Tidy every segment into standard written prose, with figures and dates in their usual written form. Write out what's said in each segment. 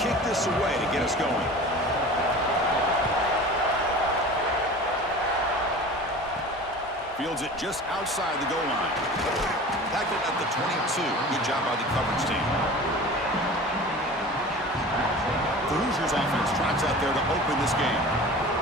kick this away to get us going. Fields it just outside the goal line. Tackled at the 22. Good job by the coverage team. The Hoosiers offense tries out there to open this game.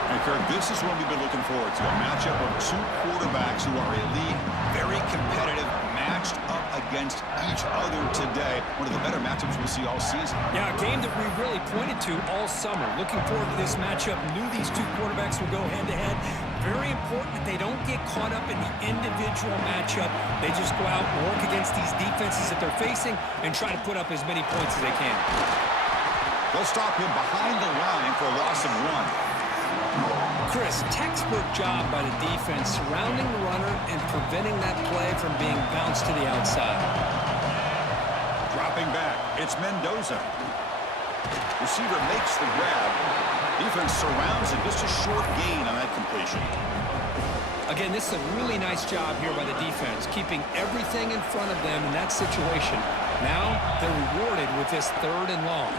And Kirk, this is what we've been looking forward to, a matchup of two quarterbacks who are elite, very competitive, matched up against each other today. One of the better matchups we'll see all season. Yeah, a game that we really pointed to all summer. Looking forward to this matchup. Knew these two quarterbacks would go head-to-head. Very important that they don't get caught up in the individual matchup. They just go out and work against these defenses that they're facing and try to put up as many points as they can. They'll stop him behind the line for a loss of 1. Chris, textbook job by the defense surrounding the runner and preventing that play from being bounced to the outside. Dropping back, it's Mendoza. Receiver makes the grab. Defense surrounds it. Just a short gain on that completion. Again, this is a really nice job here by the defense, keeping everything in front of them in that situation. Now they're rewarded with this 3rd and long.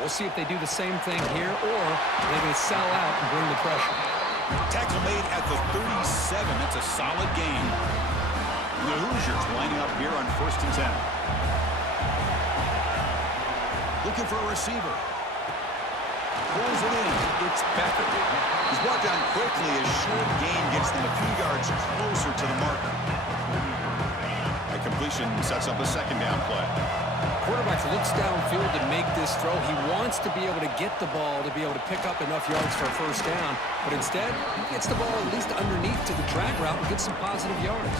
We'll see if they do the same thing here or they're going to sell out and bring the pressure. Tackle made at the 37. That's a solid gain. The Hoosiers lining up here on 1st and 10. Looking for a receiver. Pulls it in. It's Becker. He's brought down quickly as short gain gets them a few yards closer to the marker. That completion sets up a 2nd down play. Quarterback looks downfield to make this throw. He wants to be able to get the ball to be able to pick up enough yards for a 1st down, but instead, he gets the ball at least underneath to the drag route and gets some positive yards.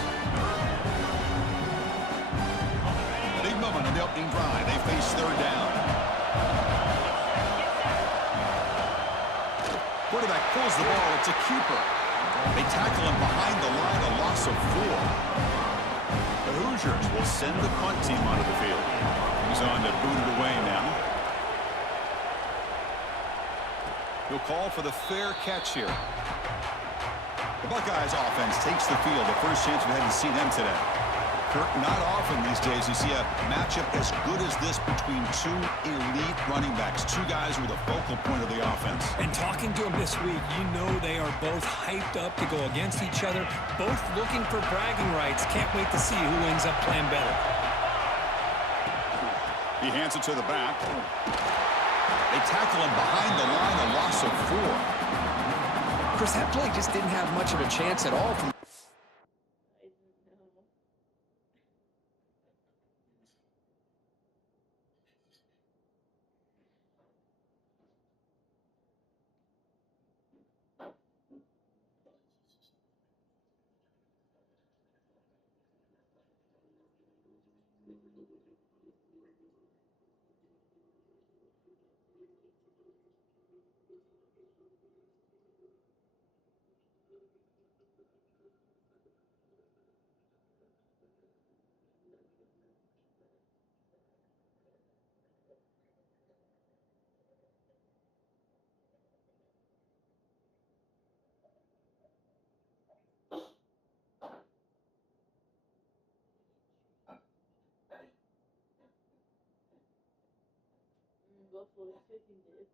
Big moment on the opening drive. They face 3rd down. Quarterback pulls the ball. It's a keeper. They tackle him behind the line, a loss of 4. The Hoosiers will send the punt team onto the field. He's on to boot it away now. He'll call for the fair catch here. The Buckeyes offense takes the field. The first chance we had to see them today. Kirk, not often these days you see a matchup as good as this between two elite running backs, two guys who are the focal point of the offense. And talking to them this week, you know they are both hyped up to go against each other, both looking for bragging rights. Can't wait to see who ends up playing better. He hands it to the back. They tackle him behind the line, a loss of 4. Chris, that play just didn't have much of a chance at all from Buffalo chicken dip.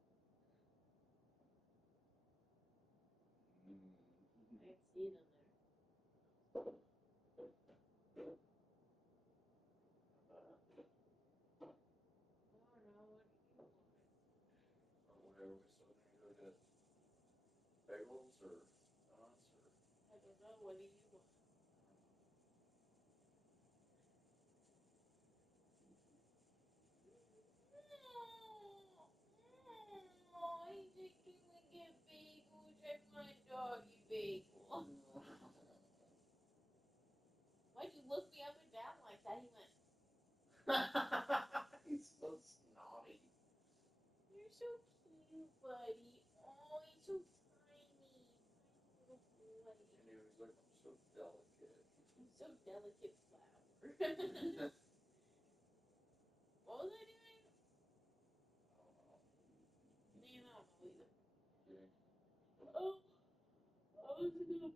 I see it on there. I don't know what you want. Where we still gonna go get bagels or donuts or I don't know. What do you want? No, I think you can get bagels at my doggy bagel. Why'd you look me up and down like that? He went, he's so snotty. "You're so cute, buddy. Oh, he's so tiny. Tiny little boy. And he was like, I'm so delicate. He's so delicate flower." What was I doing? Man, I don't know either. Oh, I was gonna.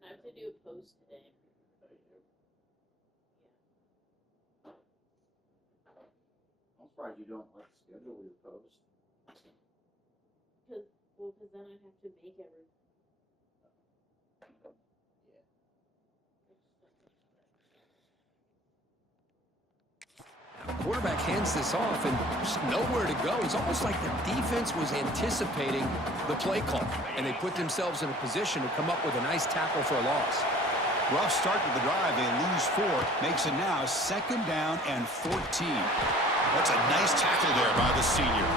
I have to do a post today. surprised you don't like schedule your post. Because then I'd have to make every. The quarterback hands this off, and there's nowhere to go. It's almost like the defense was anticipating the play call, and they put themselves in a position to come up with a nice tackle for a loss. Rough start to the drive. They lose 4. Makes it now 2nd down and 14. That's a nice tackle there by the senior.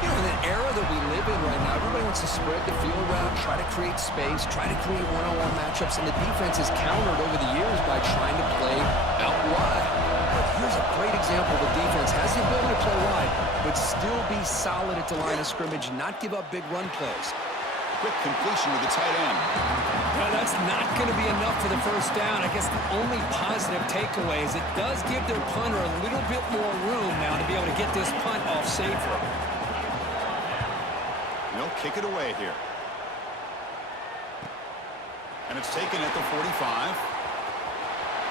You know, in the era that we live in right now, everybody wants to spread the field around, try to create space, try to create one-on-one matchups, and the defense is countered over the years by trying to play out wide. But here's a great example. The defense has the ability to play wide, but still be solid at the line of scrimmage, not give up big run plays. Quick completion to the tight end. Well, that's not going to be enough for the first down. I guess the only positive takeaway is it does give their punter a little bit more room now to be able to get this punt off safely. They'll kick it away here. And it's taken at the 45.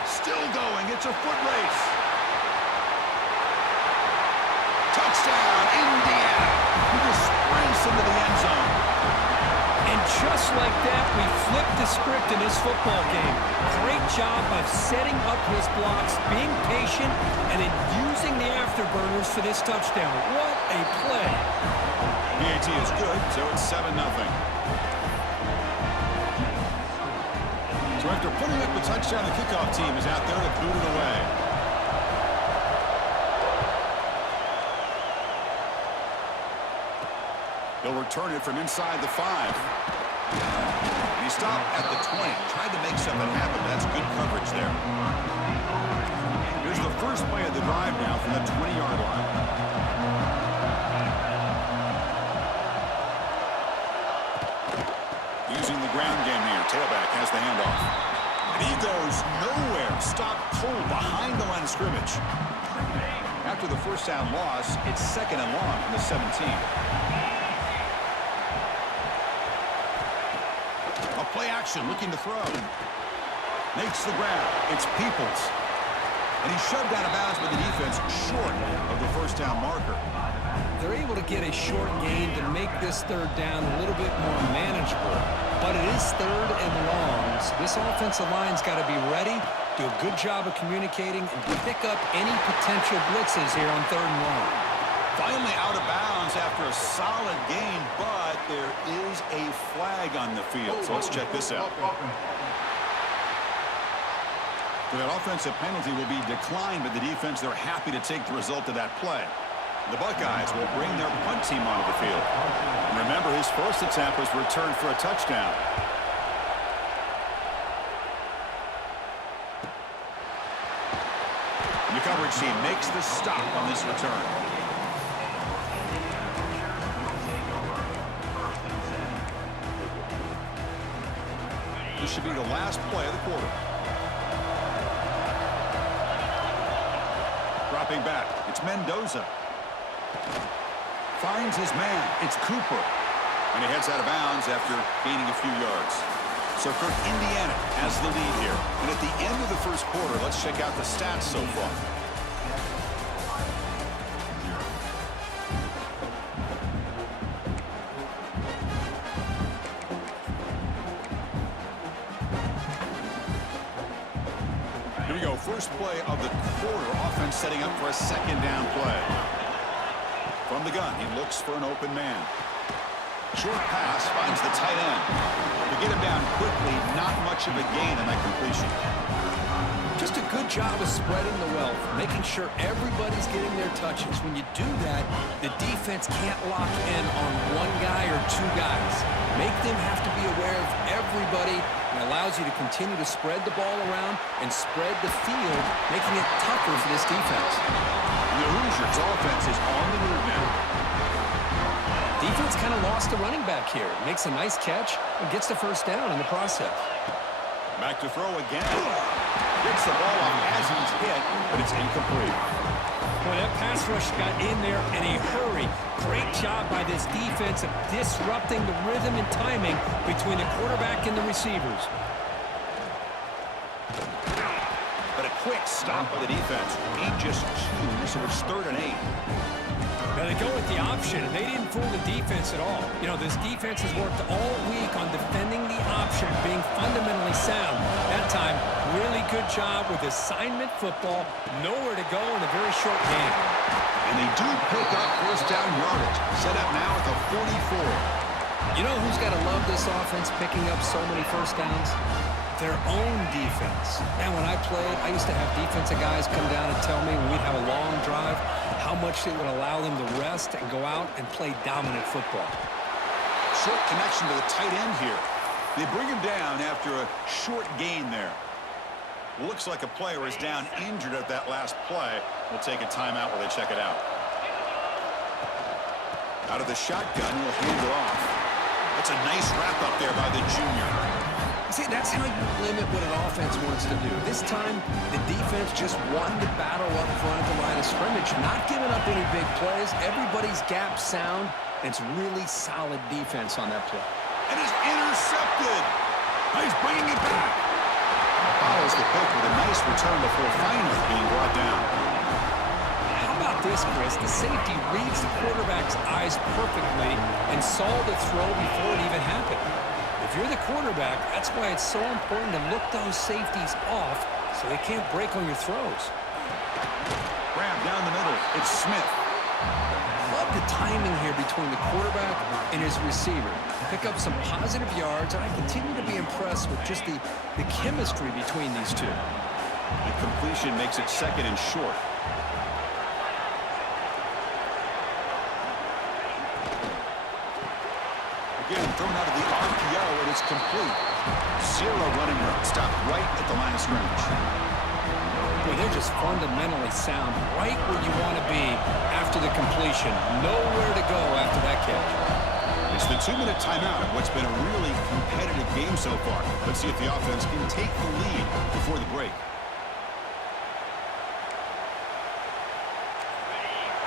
Still going. It's a foot race. Touchdown, Indiana. He just sprints into the end zone. And just like that, we flipped the script in this football game. Great job of setting up his blocks, being patient, and then using the afterburners for this touchdown. What a play. PAT is good, so it's 7-0. So after putting up the touchdown, the kickoff team is out there to boot it away. They'll return it from inside the 5. And he stopped at the 20. Tried to make something happen, but that's good coverage there. Here's the first play of the drive now from the 20-yard line. Using the ground game here. Tailback has the handoff. And he goes nowhere. Stopped cold behind the line of scrimmage. After the first down loss, it's 2nd and long from the 17. Play action, looking to throw. Makes the grab. It's Peoples. And he's shoved out of bounds by the defense short of the first down marker. They're able to get a short gain to make this 3rd down a little bit more manageable. But it is 3rd and long. So this offensive line's got to be ready, do a good job of communicating, and pick up any potential blitzes here on 3rd and long. Finally out of bounds after a solid gain, but there is a flag on the field. So let's check this out. So that offensive penalty will be declined by the defense. They're happy to take the result of that play. The Buckeyes will bring their punt team onto the field. And remember, his first attempt was returned for a touchdown. The coverage team makes the stop on this return. This should be the last play of the quarter. Dropping back, it's Mendoza. Finds his man, it's Cooper. And he heads out of bounds after gaining a few yards. So Kirk, Indiana has the lead here. And at the end of the first quarter, let's check out the stats so far. Here we go, first play of the quarter. Offense setting up for a 2nd down play. From the gun, he looks for an open man. Short pass finds the tight end. To get him down quickly, not much of a gain on that completion. Just a good job of spreading the wealth, making sure everybody's getting their touches. When you do that, the defense can't lock in on one guy or 2 guys. Make them have to be aware of everybody. It allows you to continue to spread the ball around and spread the field, making it tougher for this defense. The Hoosiers offense is on the move now. Defense kind of lost the running back here. Makes a nice catch and gets the first down in the process. Back to throw again. Gets the ball off as he's hit, but it's incomplete. Boy, that pass rush got in there in a hurry. Great job by this defense of disrupting the rhythm and timing between the quarterback and the receivers. But a quick Stopped by the defense. Gain just 2, so it's 3rd and 8. Now they go with the option, and they didn't fool the defense at all. You know, this defense has worked all week on defending the option, being fundamentally sound. That time, really good job with assignment football. Nowhere to go in a very short game. And they do pick up first down yardage. Set up now at the 44. You know who's got to love this offense picking up so many first downs? Their own defense. And when I played, I used to have defensive guys come down and tell me when we'd have a long drive how much it would allow them to rest and go out and play dominant football. Short connection to the tight end here. They bring him down after a short gain there. Looks like a player is down injured at that last play. We'll take a timeout while they check it out. Out of the shotgun, he'll hand it off. That's a nice wrap up there by the junior. See, that's how you limit what an offense wants to do. This time, the defense just wanted to battle up front at the line of scrimmage, not giving up any big plays. Everybody's gap sound, and it's really solid defense on that play. And he's intercepted. He's bringing it back. Follows the pick with a nice return before finally being brought down. How about this, Chris? The safety reads the quarterback's eyes perfectly and saw the throw before it even happened. If you're the quarterback, that's why it's so important to look those safeties off so they can't break on your throws. Grab down the middle. It's Smith. Love the timing here between the quarterback and his receiver. Pick up some positive yards, and I continue to be impressed with just the chemistry between these two. The completion makes it 2nd and short. Again, thrown out of the RPO, and it's complete. 0 running room. Stopped right at the line of scrimmage. Boy, they're just fundamentally sound, right where you want to be after the completion. Nowhere to go after that catch. It's the 2-minute timeout of what's been a really competitive game so far. Let's see if the offense can take the lead before the break.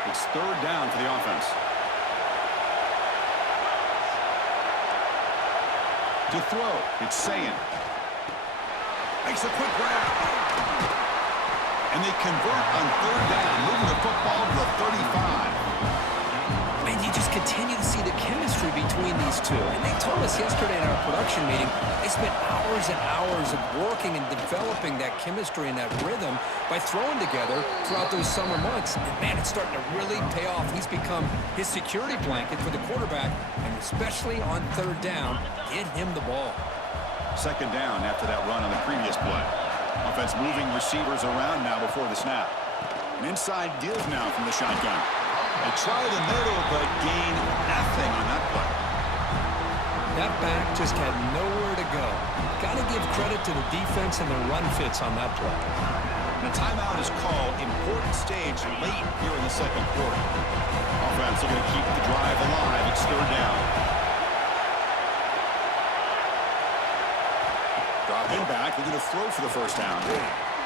It's 3rd down for the offense. To throw, it's Sayin. Makes a quick grab. And they convert on 3rd down, moving the football to the 35. Man, you just continue to see the chemistry between these two. And they told us yesterday in our production meeting, they spent hours and hours of working and developing that chemistry and that rhythm by throwing together throughout those summer months. And man, it's starting to really pay off. He's become his security blanket for the quarterback, and especially on 3rd down, get him the ball. 2nd down after that run on the previous play. Offense moving receivers around now before the snap. An inside deal now from the shotgun. They try the middle, but gain nothing on that play. That back just had nowhere to go. Got to give credit to the defense and their run fits on that play. And a timeout is called. Important stage late here in the 2nd quarter. Offense looking to keep the drive alive. It's 3rd down. Dropping back, looking to throw for the first down.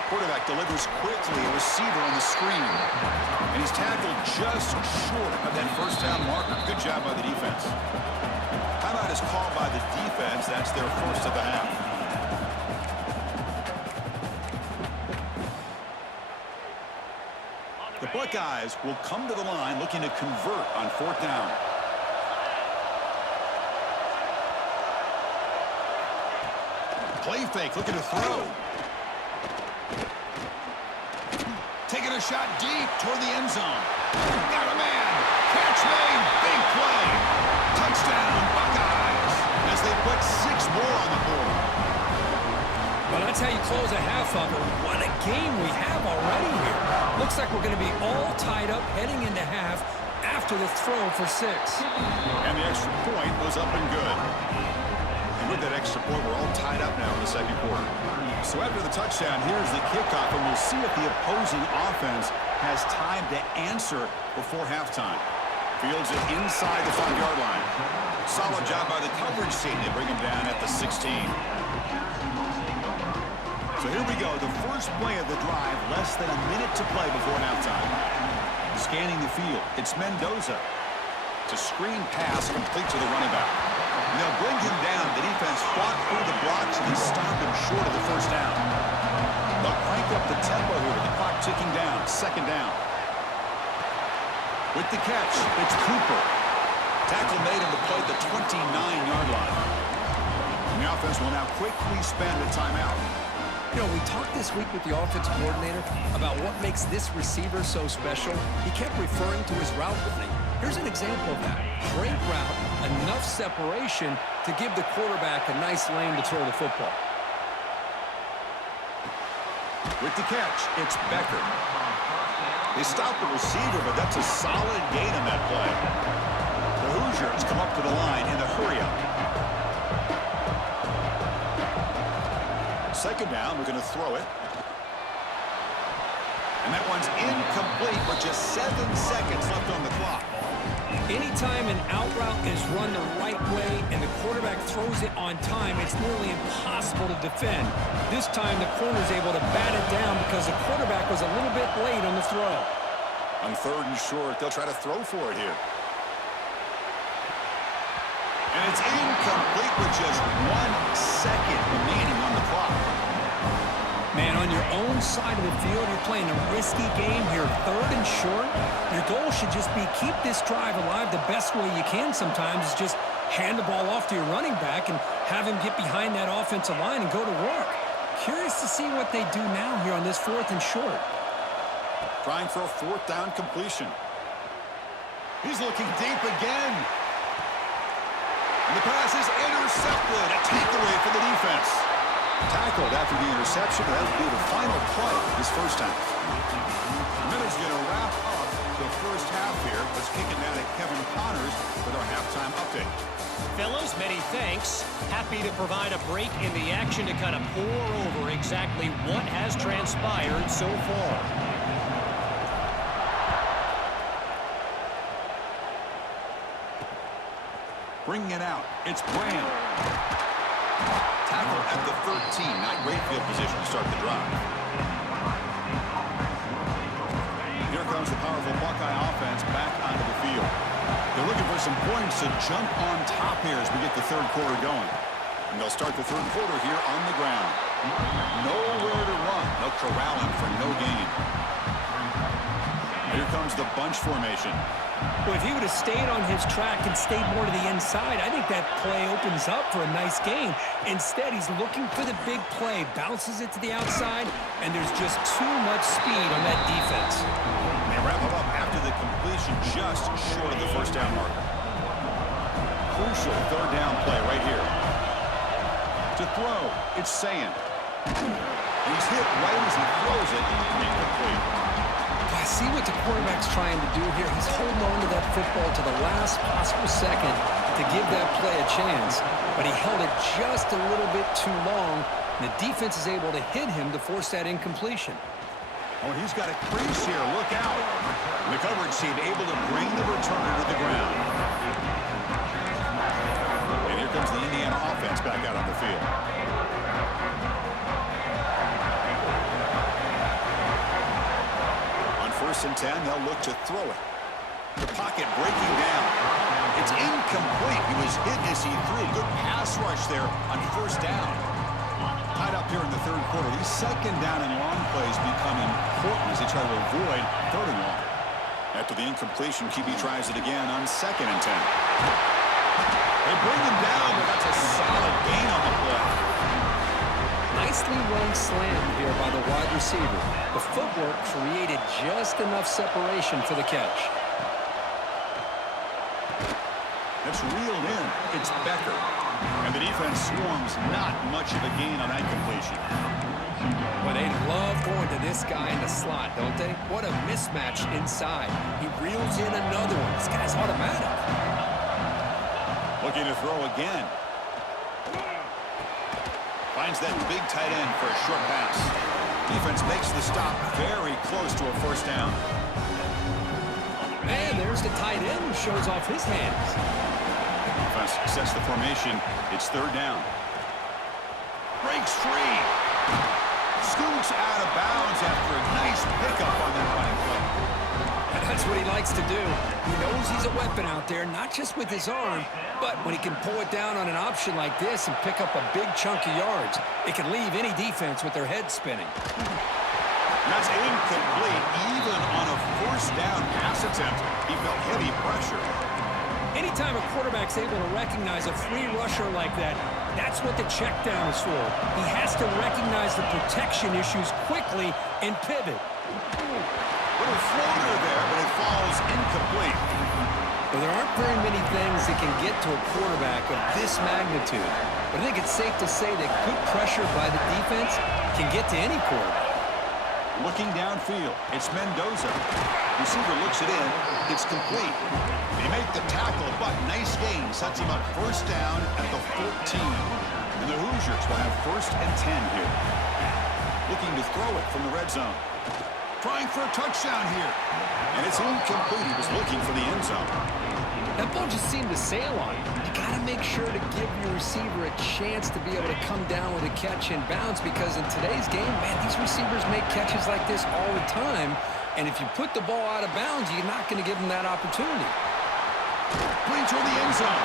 Quarterback delivers quickly, a receiver on the screen. And he's tackled just short of that first down marker. Good job by the defense. Timeout is called by the defense. That's their first of the half. The Buckeyes will come to the line looking to convert on 4th down. Play fake, looking to throw. Taking a shot deep toward the end zone. Got a man. Catch made. Big play. Touchdown, Buckeyes. As they put 6 more on the board. Well, that's how you close a half of it. What a game we have already here. Looks like we're going to be all tied up heading into half after the throw for 6. And the extra point was up and good. And with that extra point, we're all tied up now in the 2nd quarter. So after the touchdown, here's the kickoff, and we'll see if the opposing offense has time to answer before halftime. Fields it inside the 5-yard line. Solid job by the coverage team. They bring him down at the 16. So here we go, the first play of the drive, less than a minute to play before halftime. Scanning the field, it's Mendoza. It's a screen pass complete to the running back. And they'll bring him down. The defense fought through the blocks and he stopped him short of the first down. They'll crank up the tempo here with the clock ticking down. Second down. With the catch, it's Cooper. Tackle made him to play the 29-yard line. And the offense will now quickly spend a timeout. You know, we talked this week with the offensive coordinator about what makes this receiver so special. He kept referring to his route running. Here's an example of that. Great route, enough separation to give the quarterback a nice lane to throw the football. With the catch, it's Becker. They stopped the receiver, but that's a solid gain on that play. The Hoosiers come up to the line in a hurry-up. Second down, we're going to throw it. And that one's incomplete with just 7 seconds left on the clock. Anytime an out route is run the right way and the quarterback throws it on time, it's nearly impossible to defend. This time, the corner's able to bat it down because the quarterback was a little bit late on the throw. On third and short, they'll try to throw for it here. And it's incomplete with just 1 second remaining on the clock. Man, on your own side of the field, you're playing a risky game here. Third and short, your goal should just be keep this drive alive the best way you can sometimes is just hand the ball off to your running back and have him get behind that offensive line and go to work. Curious to see what they do now here on this fourth and short. Trying for a fourth down completion. He's looking deep again. And the pass is intercepted. A takeaway for the defense. Tackled after the interception. That'll be the final play this first half. And then it's going to wrap up the first half here. Let's kick it now to Kevin Connors with our halftime update. Fellas, many thanks. Happy to provide a break in the action to kind of pour over exactly what has transpired so far. Bringing it out, it's Graham. Tackle at the 13. Not great field position to start the drive. Here comes the powerful Buckeye offense back onto the field. They're looking for some points to jump on top here as we get the third quarter going. And they'll start the third quarter here on the ground. Nowhere to run. No corralling for no gain. Here comes the bunch formation. Well, if he would have stayed on his track and stayed more to the inside, I think that play opens up for a nice gain. Instead, he's looking for the big play, bounces it to the outside, and there's just too much speed on that defense. They wrap it up after the completion just short of the first down marker. Crucial third down play right here. To throw, it's Sayin. He's hit right as he throws it, incomplete. I see what the quarterback's trying to do here. He's holding on to that football to the last possible second to give that play a chance. But he held it just a little bit too long. And the defense is able to hit him to force that incompletion. Oh, he's got a crease here. Look out. The coverage team able to bring the returner to the ground. And here comes the Indiana offense back out on the field. First and 10, they'll look to throw it. The pocket breaking down. It's incomplete. He was hit as he threw. Good pass rush there on first down. Tied up here in the third quarter. These second down and long plays become important as they try to avoid third and long. After the incompletion, QB tries it again on second and 10. They bring him down, but that's a solid gain on the play. Nicely run slam here by the wide receiver. The footwork created just enough separation for the catch. That's reeled in. It's Becker. And the defense swarms not much of a gain on that completion. Well, they love going to this guy in the slot, don't they? What a mismatch inside. He reels in another one. This guy's automatic. Looking to throw again. Finds that big tight end for a short pass. Defense makes the stop very close to a first down. And there's the tight end who shows off his hands. Defense sets the formation. It's third down. Breaks free. Scoots out of bounds after a nice pickup on that running play. And That's what he likes to do. He knows he's a weapon out there, not just with his arm, but when he can pull it down on an option like this and pick up a big chunk of yards, it can leave any defense with their head spinning. That's incomplete, even on a first down pass attempt. He felt heavy pressure. Anytime a quarterback's able to recognize a free rusher like that, that's what the check down is for. He has to recognize the protection issues quickly and pivot. Little floater there, but it falls incomplete. Well, there aren't very many things that can get to a quarterback of this magnitude. But I think it's safe to say that good pressure by the defense can get to any quarterback. Looking downfield, it's Mendoza. Receiver looks it in. It's complete. They make the tackle, but nice gain sets him up first down at the 14. And the Hoosiers will have 1st and 10 here. Looking to throw it from the red zone. Trying for a touchdown here. And it's incomplete. He was looking for the end zone. That ball just seemed to sail on him. You got to make sure to give your receiver a chance to be able to come down with a catch and bounce, because in today's game, man, these receivers make catches like this all the time. And if you put the ball out of bounds, you're not going to give them that opportunity. Playing toward the end zone.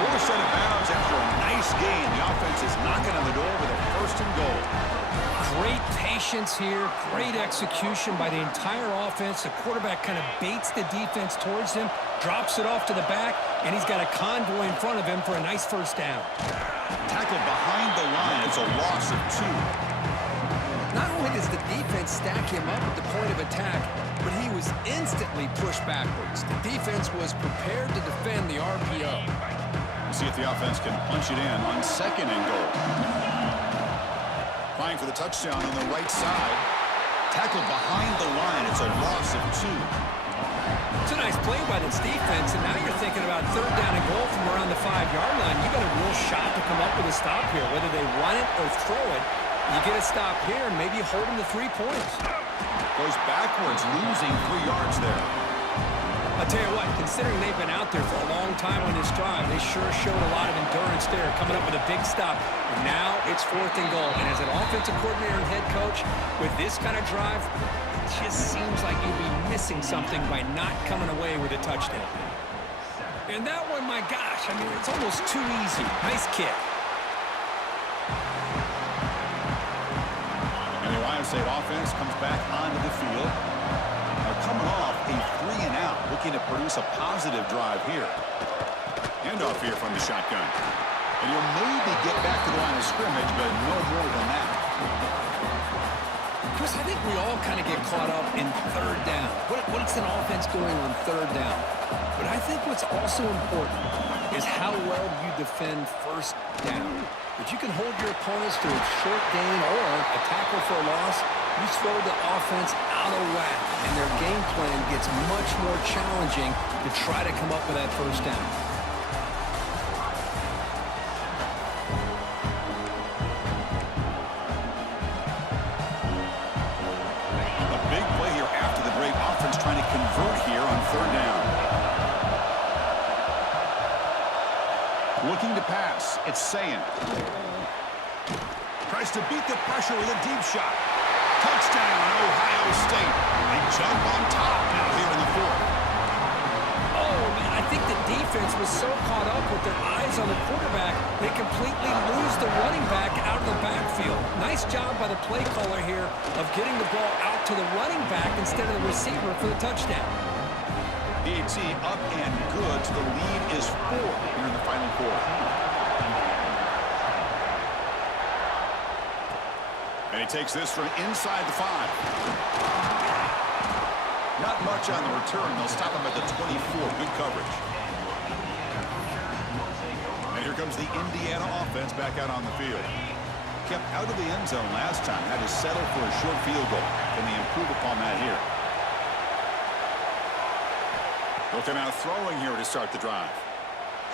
Forced out of bounds after a nice gain. The offense is knocking on the door with a 1st and goal. Great patience here, great execution by the entire offense. The quarterback kind of baits the defense towards him, drops it off to the back, and he's got a convoy in front of him for a nice first down. Tackled behind the line. It's a loss of 2. Not only does the defense stack him up at the point of attack, but he was instantly pushed backwards. The defense was prepared to defend the RPO. We'll see if the offense can punch it in on 2nd and goal. Trying for the touchdown on the right side. Tackled behind the line. It's a loss of 2. It's a nice play by this defense, and now you're thinking about 3rd down and goal from around the 5-yard line. You got a real shot to come up with a stop here, whether they run it or throw it. You get a stop here and maybe hold them to 3 points. Goes backwards, losing 3 yards there. I'll tell you what, considering they've been out there for a long time on this drive, they sure showed a lot of endurance there, coming up with a big stop. And now it's 4th and goal. And as an offensive coordinator and head coach, with this kind of drive, it just seems like you'd be missing something by not coming away with a touchdown. And that one, my gosh, I mean, it's almost too easy. Nice kick. And the Ohio State offense comes back onto the field. Coming off a 3-and-out, looking to produce a positive drive here. Handoff here from the shotgun. And he'll maybe get back to the line of scrimmage, but no more than that. Chris, I think we all kind of get caught up in 3rd down. What's an offense doing on 3rd down? But I think what's also important is how well you defend 1st down. If you can hold your opponents to a short gain or a tackle for a loss, you throw the offense out of whack, and their game plan gets much more challenging to try to come up with that 1st down. A big play here after the break. Offense trying to convert here on 3rd down. Looking to pass. It's Sayin. Tries to beat the pressure with a deep shot. Touchdown, Ohio State. They jump on top now here in the 4th. Oh, man, I think the defense was so caught up with their eyes on the quarterback, they completely lose the running back out of the backfield. Nice job by the play caller here of getting the ball out to the running back instead of the receiver for the touchdown. PAT up and good, so the lead is 4 here in the final quarter. And he takes this from inside the 5. Not much on the return. They'll stop him at the 24. Good coverage. And here comes the Indiana offense back out on the field. Kept out of the end zone last time. Had to settle for a short field goal. Can they improve upon that here? Looking out throwing here to start the drive.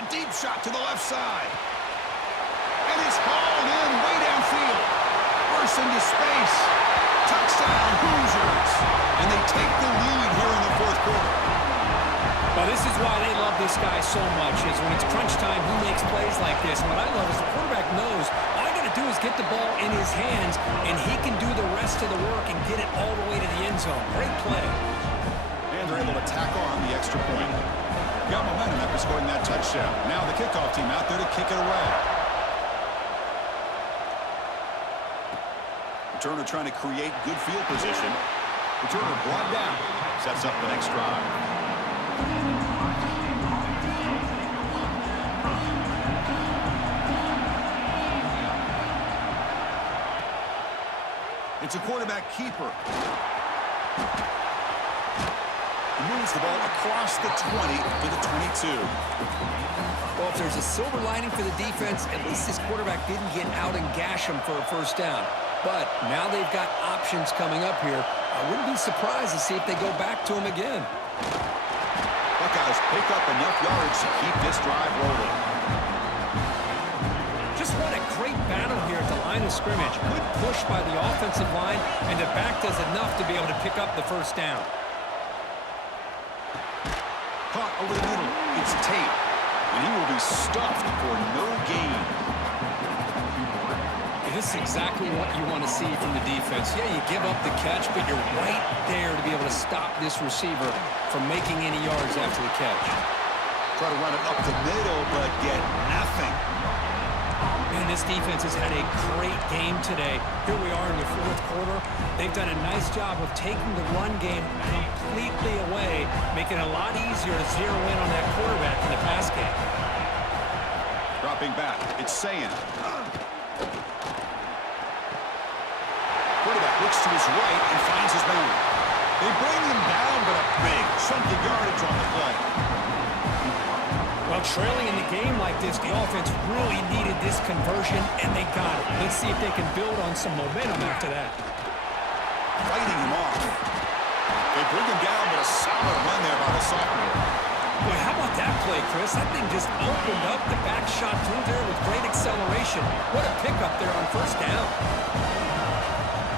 A deep shot to the left side. And it's hauled in way downfield. Burst into space. Touchdown, Hoosiers. And they take the lead here in the 4th quarter. Well, this is why they love this guy so much, is when it's crunch time, he makes plays like this. And what I love is the quarterback knows all I got to do is get the ball in his hands, and he can do the rest of the work and get it all the way to the end zone. Great play. And they're able to to tack on the extra point. Got momentum after scoring that touchdown. Now the kickoff team out there to kick it away. Returner trying to create good field position. Returner brought down. Sets up the next drive. It's a quarterback keeper. He moves the ball across the 20 to the 22. Well, if there's a silver lining for the defense, at least this quarterback didn't get out and gash him for a first down. But now they've got options coming up here. I wouldn't be surprised to see if they go back to him again. Buckeyes pick up enough yards to keep this drive rolling. Just what a great battle here at the line of scrimmage. Good push by the offensive line, and the back does enough to be able to pick up the first down. Caught over the middle. It's Tate. And he will be stuffed for no gain. This is exactly what you want to see from the defense. Yeah, you give up the catch, but you're right there to be able to stop this receiver from making any yards after the catch. Try to run it up the middle, but get nothing. Man, this defense has had a great game today. Here we are in the fourth quarter. They've done a nice job of taking the run game completely away, making it a lot easier to zero in on that quarterback in the pass game. Dropping back, it's Sayin. Quarterback looks to his right and finds his man. They bring him down, but a big chunk of yardage on the play. Well, trailing in the game like this, the offense really needed this conversion, and they got it. Let's see if they can build on some momentum after that. Fighting him off. They bring him down, but a solid run there by the sophomore. Boy, how about that play, Chris? That thing just opened up. The back shot through there with great acceleration. What a pickup there on first down.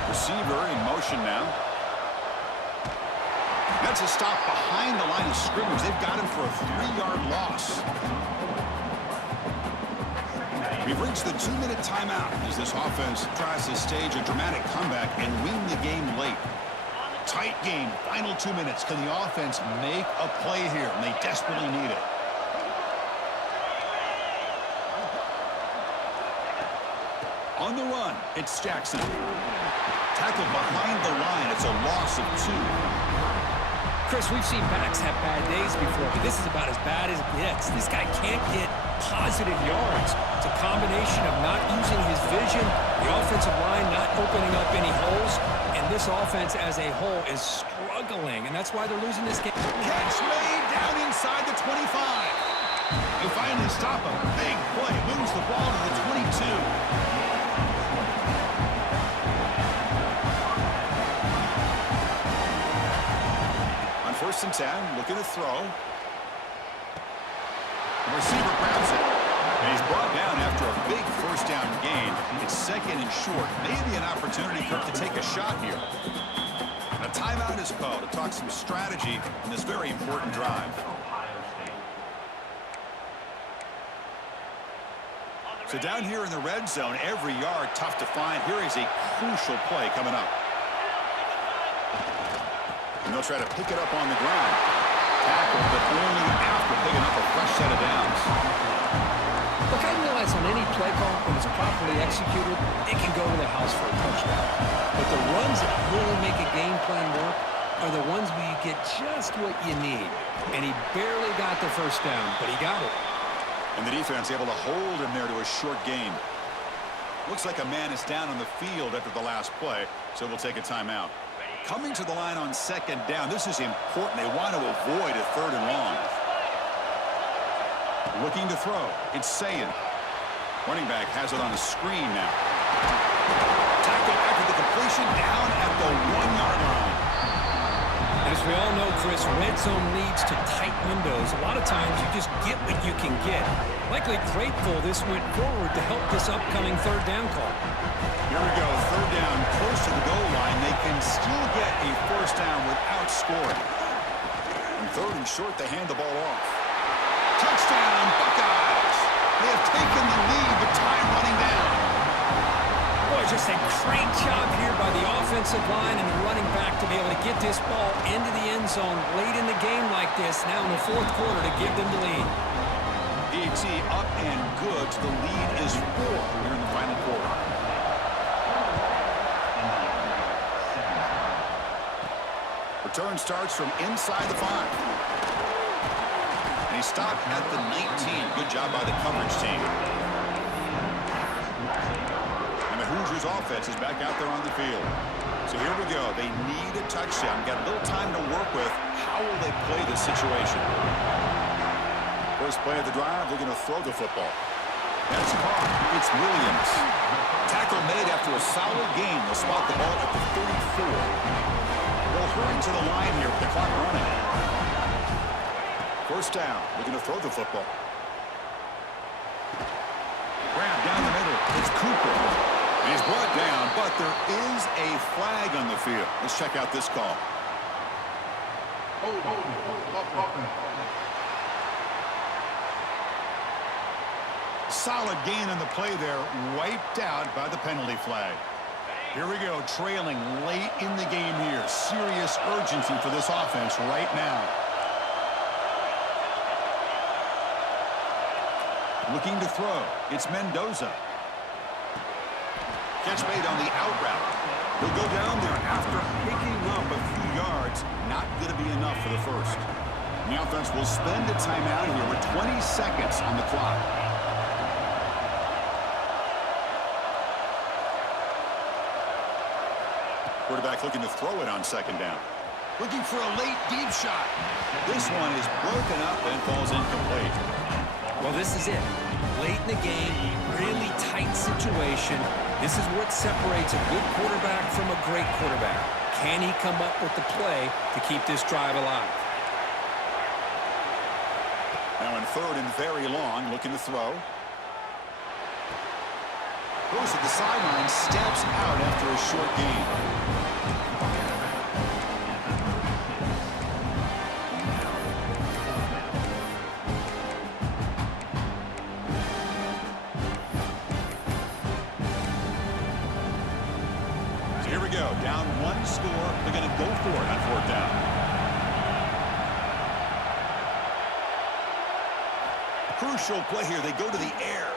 Receiver in motion now. That's a stop behind the line of scrimmage. They've got him for a 3-yard loss. We've reached the 2-minute timeout as this offense tries to stage a dramatic comeback and win the game late. Tight game, final 2 minutes. Can the offense make a play here? And they desperately need it. On the run, it's Jackson. Tackled behind the line. It's a loss of 2. Chris, we've seen backs have bad days before, but this is about as bad as it gets. This guy can't get positive yards. It's a combination of not using his vision, the offensive line not opening up any holes, and this offense as a whole is struggling, and that's why they're losing this game. Catch made down inside the 25. They finally stop him. Big play. Moves the ball to the 22. First and 10, looking to throw. The receiver grabs it. And he's brought down after a big first down gain. It's second and short. Maybe an opportunity for him to take a shot here. And a timeout is called to talk some strategy in this very important drive. So down here in the red zone, every yard tough to find. Here is a crucial play coming up. And they'll try to pick it up on the ground. Tackle, but only after picking up a fresh set of downs. Look, I realize on any play call, when it's properly executed, it can go to the house for a touchdown. But the runs that really make a game plan work are the ones where you get just what you need. And he barely got the first down, but he got it. And the defense able to hold him there to a short gain. Looks like a man is down on the field after the last play, so we'll take a timeout. Coming to the line on second down. This is important. They want to avoid a 3rd and long. Looking to throw. It's Sayin. Running back has it on a screen now. Tackle after the completion down at the 1-yard line. As we all know, Chris, red zone leads to tight windows. A lot of times you just get what you can get. Likely grateful this went forward to help this upcoming 3rd down call. Here we go, 3rd down, close to the goal line. They can still get a first down without scoring. And 3rd and short, they hand the ball off. Touchdown, Buckeyes! They have taken the lead, but time running down. Boy, just a great job here by the offensive line and the running back to be able to get this ball into the end zone late in the game like this, now in the fourth quarter, to give them the lead. DT up and good. The lead is 4 here in the final quarter. Return starts from inside the 5. And he stopped at the 19. Good job by the coverage team. And the Hoosiers offense is back out there on the field. So here we go. They need a touchdown. Got a little time to work with. How will they play this situation? First play of the drive, they're going to throw the football. That's caught. It's Williams. Tackle made after a solid gain. They'll spot the ball at the 34. They'll hurry to the line here with the clock running. First down. They're going to throw the football. Grab down the middle. It's Cooper. He's brought down, but there is a flag on the field. Let's check out this call. Solid gain on the play there, wiped out by the penalty flag. Here we go, trailing late in the game here. Serious urgency for this offense right now. Looking to throw. It's Mendoza. Catch made on the out route. He'll go down there after picking up a few yards. Not going to be enough for the first. The offense will spend a timeout here with 20 seconds on the clock. Quarterback looking to throw it on second down. Looking for a late deep shot. This one is broken up and falls incomplete. Well, this is it. Late in the game, really tight situation. This is what separates a good quarterback from a great quarterback. Can he come up with the play to keep this drive alive? Now in third and very long, looking to throw. Goes to the sideline, steps out after a short gain. Here we go, down 1 score. They're going to go for it on fourth down. Crucial play here. They go to the air.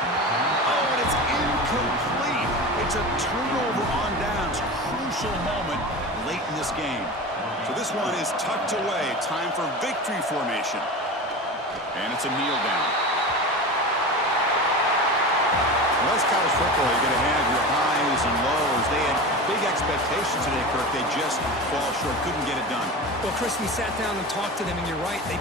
Oh, and it's incomplete. It's a turnover on downs. Crucial moment late in this game. So this one is tucked away. Time for victory formation. And it's a kneel down. Well, that's college football. You're going to have your highs and lows. They had big expectations today, Kirk. They just fall short. Couldn't get it done. Well, Chris, we sat down and talked to them, and you're right. They